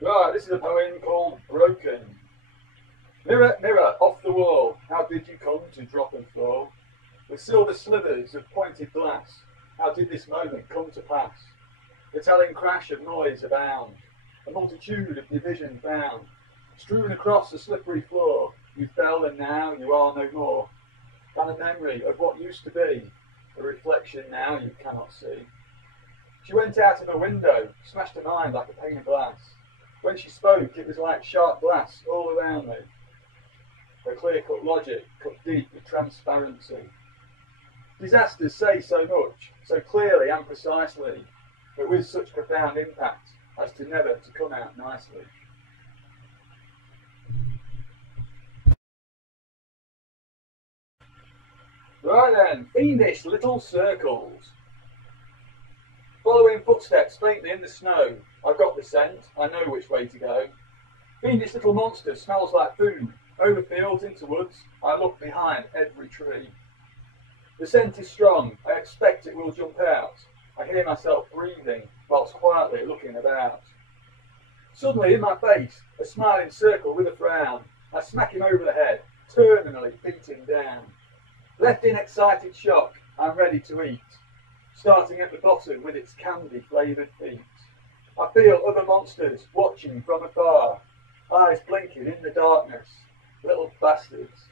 Right, this is a poem called Broken. Mirror, mirror, off the wall, how did you come to drop and fall? With silver slithers of pointed glass, how did this moment come to pass? The telling crash of noise abound, a multitude of divisions bound, strewn across the slippery floor, you fell and now you are no more, than a memory of what used to be, a reflection now you cannot see. She went out of a window, smashed her mind like a pane of glass. When she spoke, it was like sharp glass all around me. Her clear-cut logic cut deep with transparency. Disasters say so much, so clearly and precisely, but with such profound impact as to never to come out nicely. Right then, fiendish little circles. Following footsteps faintly in the snow, I've got the scent, I know which way to go. Fiendish little monster smells like food. Over fields into woods, I look behind every tree. The scent is strong, I expect it will jump out. I hear myself breathing whilst quietly looking about. Suddenly in my face, a smiling circle with a frown. I smack him over the head, terminally beat him down. Left in excited shock, I'm ready to eat, starting at the bottom with its candy-flavoured feet. I feel other monsters watching from afar, eyes blinking in the darkness, little bastards.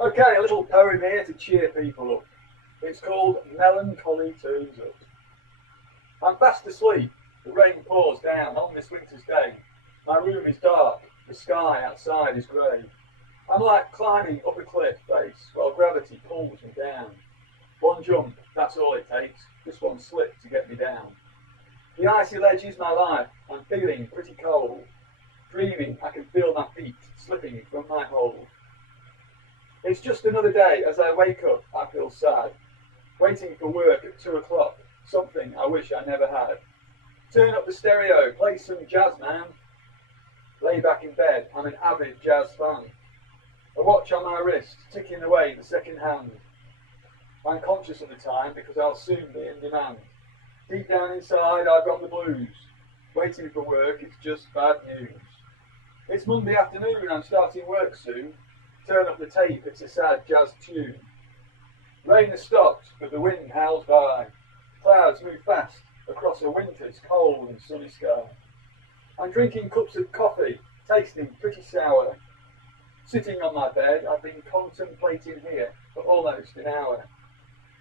Okay, a little poem here to cheer people up. It's called Melancholy Turns Up. I'm fast asleep, the rain pours down on this winter's day. My room is dark, the sky outside is grey. I'm like climbing up a cliff face while gravity pulls me down. One jump, that's all it takes, just one slip to get me down. The icy ledge is my life, I'm feeling pretty cold. Dreaming I can feel my feet slipping from my hold. It's just another day, as I wake up I feel sad. Waiting for work at 2 o'clock, something I wish I never had. Turn up the stereo, play some jazz, man. Lay back in bed, I'm an avid jazz fan. A watch on my wrist, ticking away the second hand. I'm conscious of the time because I'll soon be in demand. Deep down inside I've got the blues. Waiting for work, it's just bad news. It's Monday afternoon, I'm starting work soon. Turn up the tape, it's a sad jazz tune. Rain has stopped, but the wind howls by. Clouds move fast across a winter's cold and sunny sky. I'm drinking cups of coffee, tasting pretty sour. Sitting on my bed, I've been contemplating here for almost an hour.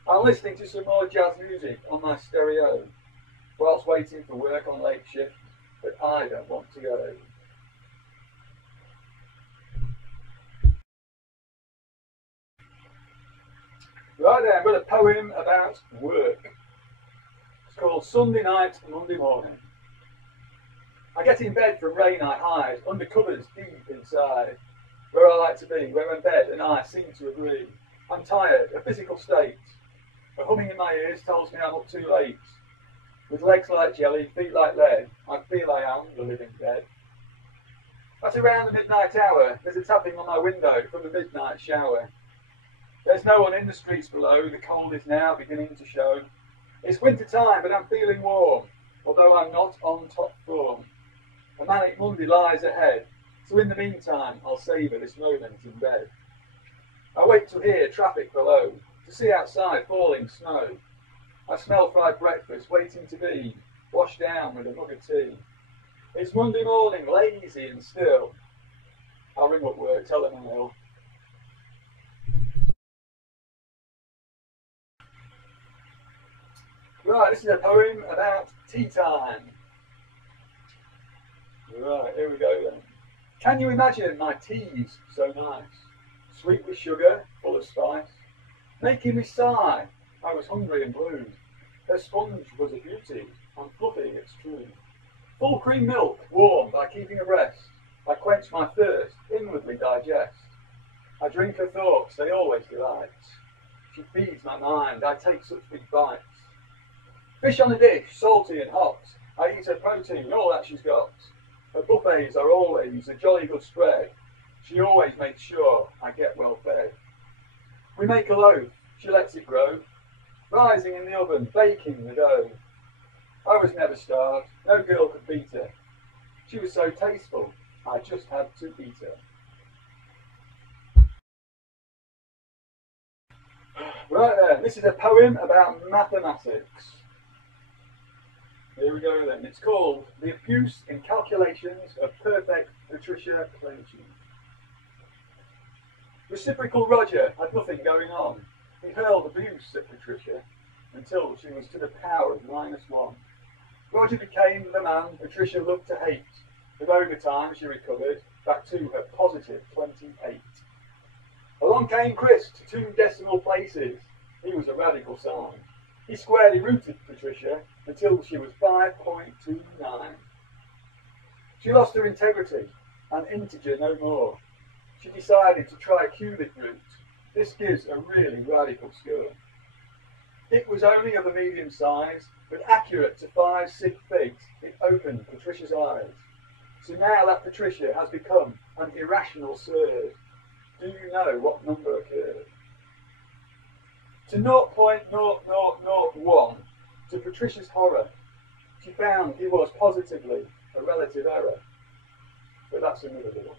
I'm listening to some more jazz music on my stereo, whilst waiting for work on late shift, but I don't want to go. Right then, I've got a poem about work. It's called Sunday Night, Monday Morning. I get in bed from rain I hide, under covers deep inside, where I like to be, where my bed and I seem to agree. I'm tired, a physical state. A humming in my ears tells me I'm up too late. With legs like jelly, feet like lead, I feel I am the living dead. At around the midnight hour, there's a tapping on my window from the midnight shower. There's no one in the streets below, the cold is now beginning to show. It's winter time, but I'm feeling warm, although I'm not on top form. A manic Monday lies ahead, so in the meantime I'll savour this moment in bed. I wait to hear traffic below, to see outside falling snow. I smell fried breakfast waiting to be washed down with a mug of tea. It's Monday morning, lazy and still. I'll ring up work, tell them I'm ill. Right, this is a poem about tea time. Right, here we go then. Can you imagine my teas so nice? Sweet with sugar, full of spice, making me sigh. I was hungry and blue. Her sponge was a beauty, and fluffy, it's true. Full cream milk, warm by keeping abreast. I quench my thirst, inwardly digest. I drink her thoughts, they always delight. She feeds my mind, I take such big bites. Fish on a dish, salty and hot. I eat her protein, all that she's got. Her buffets are always a jolly good spread. She always makes sure I get well fed. We make a loaf, she lets it grow. rising in the oven, baking the dough. I was never starved, no girl could beat her. She was so tasteful, I just had to eat her. Right there, this is a poem about mathematics. Here we go then. It's called The Abuse in Calculations of Perfect Patricia Clenching. Reciprocal Roger had nothing going on. He hurled abuse at Patricia until she was to the power of -1. Roger became the man Patricia loved to hate, but over time she recovered back to her positive 28. Along came Chris to 2 decimal places. He was a radical sign. He squarely rooted Patricia until she was 5.29. She lost her integrity, an integer no more. She decided to try a cubic root. This gives a really radical score. It was only of a medium size, but accurate to 5 sig figs. It opened Patricia's eyes. So now that Patricia has become an irrational surd, do you know what number occurred? To 0.0001, to Patricia's horror, she found he was positively a relative error. But that's another one.